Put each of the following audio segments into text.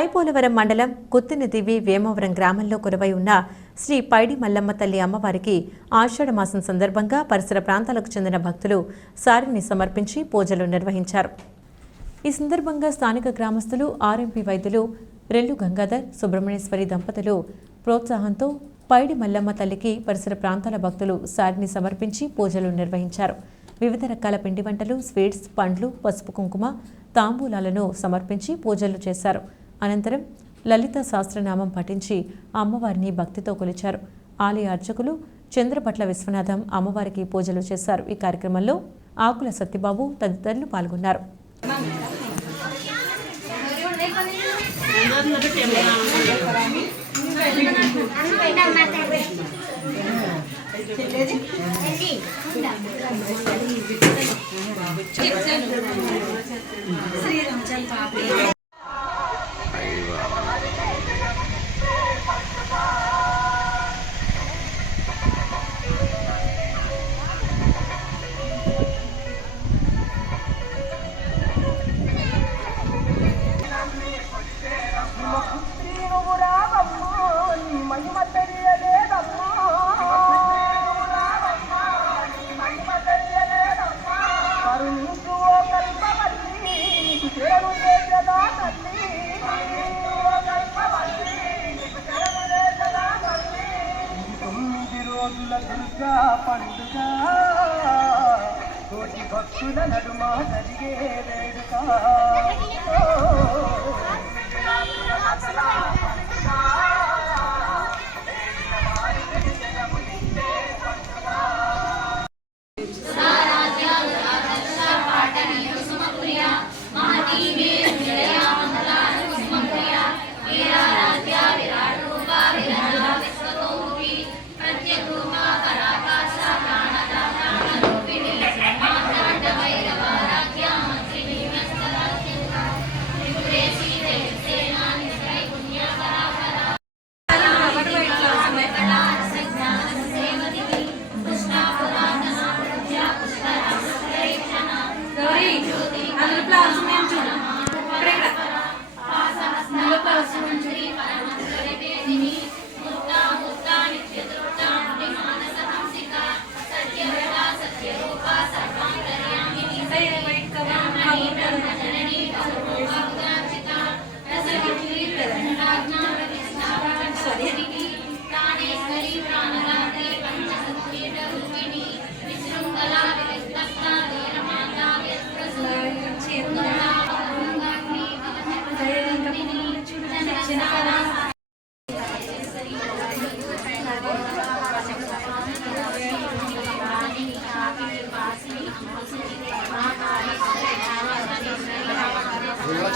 ఐపోలవరం మండలం గుత్తినదివి వేమవరం గ్రామంలో కొలువై ఉన్న శ్రీ పైడి మల్లమ్మ తల్లి అమ్మవారికి ఆషాఢ మాసం సందర్భంగా పరిసర ప్రాంతాలకు చెందిన భక్తులు సారిని సమర్పించి పూజలు నిర్వహించారు. ఈ సందర్భంగా స్థానిక గ్రామస్తులు ఆర్ఎంపీ వైద్యులు రెల్లు గంగాధర్ సుబ్రహ్మణ్యేశ్వరి దంపతులు ప్రోత్సాహంతో పైడి మల్లమ్మ తల్లికి పరిసర ప్రాంతాల భక్తులు సారిని సమర్పించి పూజలు నిర్వహించారు. వివిధ రకాల పిండి వంటలు స్వీట్స్ పండ్లు పసుపు కుంకుమ తాంబూలాలను సమర్పించి పూజలు చేశారు. అనంతరం లలిత సహస్రనామం పఠించి అమ్మవారిని భక్తితో కొలిచారు. ఆలయ అర్చకులు చంద్రపట్ల విశ్వనాథం అమ్మవారికి పూజలు చేశారు. ఈ కార్యక్రమంలో ఆకుల సత్యబాబు తదితరులు పాల్గొన్నారు. శ్రీనువు రోజుల దుర్గా పండుగ. కోటి భక్తుల నడుమ జరిగే వేడుక.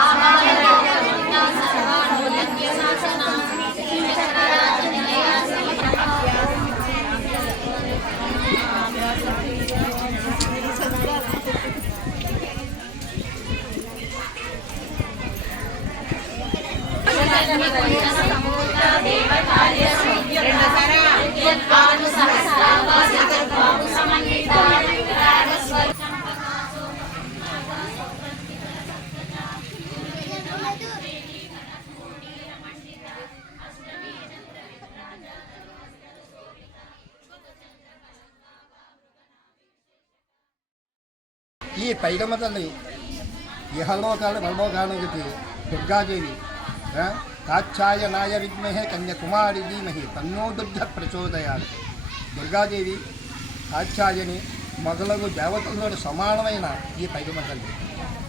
ஆமாம் తల్లి ఇహలోకాలు మల్మోకానికి దుర్గాదేవి ఆ, కాచ్ఛాయనాయ విద్మహే కన్యాకుమారి ధీమహి తన్నో దుర్గ ప్రచోదయాలు దుర్గాదేవి కాచ్ఛాయని మొదలగు దేవతలతో సమానమైన ఈ పైగమ్మ తల్లి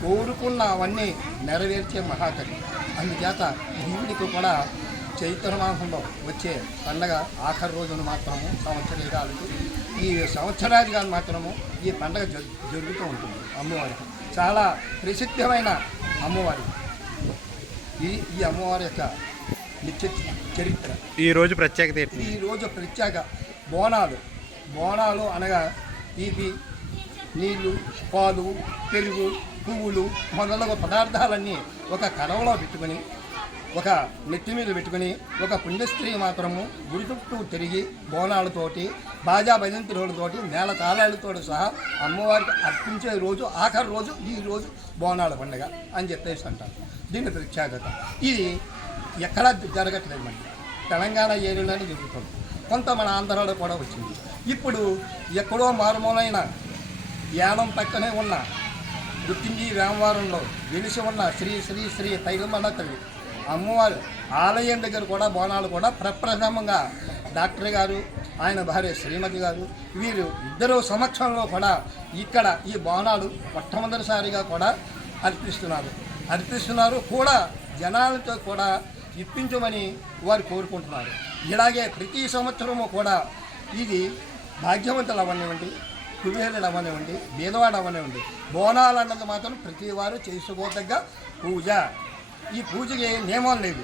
కోరుకున్న అవన్నీ నెరవేర్చే మహాకవి. అందుచేత దీవుడికి కూడా చైత్ర మాసంలో వచ్చే పండగ ఆఖరి రోజున మాత్రము సంవత్సరీకాలకు ఈ సంవత్సరాదిగా మాత్రము ఈ పండగ జరు- జరుగుతూ ఉంటుంది అమ్మవారికి చాలా ప్రసిద్ధమైన అమ్మవారి. ఈ ఈ అమ్మవారి యొక్క నిత్య చరిత్ర. ఈ రోజు ప్రత్యేకత ఏంటి? ఈ రోజు ప్రత్యేక బోనాలు. బోనాలు అనగా తీపి నీళ్ళు పాలు పెరుగు పువ్వులు మొదలగు పదార్థాలన్నీ ఒక కడవలో పెట్టుకొని ఒక నెత్తి మీద పెట్టుకొని ఒక పుణ్యస్త్రీ మాత్రము గుడి చుట్టూ తిరిగి బోనాలతోటి బాజా భజంతులతోటి నేల తాళాలతో సహా అమ్మవారికి అర్పించే రోజు ఆఖరి రోజు ఈ రోజు బోనాల పండుగ అని చెప్పేసి అంటారు. దీని ప్రత్యేకత. ఇది ఎక్కడా జరగట్లేదు మనకి తెలంగాణ ఏరియాలోనే జరుగుతుంది. కొంత మన ఆంధ్రాలో కూడా వచ్చింది. ఇప్పుడు ఎక్కడో మారుమూలైన యానం పక్కనే ఉన్న గుర్తించి రామవారంలో వెలిసి ఉన్న శ్రీ శ్రీ శ్రీ తైలమన్న తల్లి అమ్మవారు ఆలయం దగ్గర కూడా బోనాలు కూడా ప్రప్రథమంగా డాక్టర్ గారు ఆయన భార్య శ్రీమతి గారు. వీరు ఇద్దరు సమక్షంలో కూడా ఇక్కడ ఈ బోనాలు మొట్టమొదటిసారిగా కూడా అర్పిస్తున్నారు. అర్పిస్తున్నారు కూడా జనాలతో కూడా ఇప్పించమని వారు కోరుకుంటున్నారు. ఇలాగే ప్రతి సంవత్సరము కూడా ఇది భాగ్యవంతులు అవ్వనివ్వండి కుబేరులు అవ్వనివ్వండి బీదవాడు అవ్వనివ్వండి బోనాలు అన్నది మాత్రం ప్రతి వారు చేసుకోదగ్గ పూజ. ఈ పూజకి నియమం లేదు.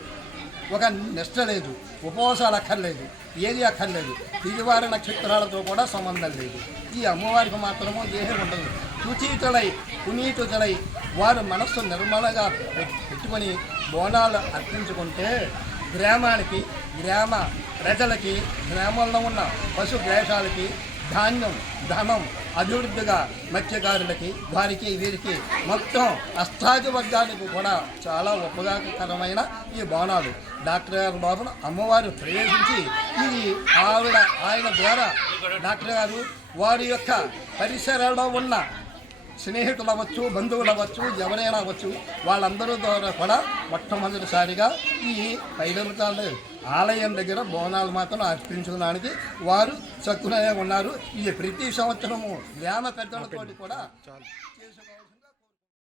ఒక నిష్ట లేదు. ఉపవాసాలు అక్కర్లేదు ఏది అక్కర్లేదు. తిరిగివారి నక్షత్రాలతో కూడా సంబంధం లేదు. ఈ అమ్మవారికి మాత్రము దేహం ఉండదు. సుచీతులై పునీతులై వారు మనస్సు నిర్మలగా పెట్టుకొని బోనాలు అర్పించుకుంటే గ్రామానికి గ్రామ ప్రజలకి గ్రామంలో ఉన్న పశు గ్రేషాలకి ధాన్యం ధనం అభివృద్ధిగా మత్స్యకారులకి వారికి వీరికి మొత్తం అష్టాది వర్గాలకు కూడా చాలా ఉపయోగకరమైన ఈ బాణాలు డాక్టర్ గారు లోపల అమ్మవారు ప్రవేశించి ఇది ఆవిడ ఆయన ద్వారా డాక్టర్ గారు వారి యొక్క పరిసరాల్లో ఉన్న స్నేహితులు అవ్వచ్చు బంధువులు అవ్వచ్చు ఎవరైనా అవ్వచ్చు వాళ్ళందరూ ద్వారా కూడా మొట్టమొదటిసారిగా ఈ పైలమతాలు ఆలయం దగ్గర బోనాలు మాత్రం అర్పించడానికి వారు చక్కుననే ఉన్నారు. ఇది ప్రతి సంవత్సరము గ్రామ పెద్దలతోటి కూడా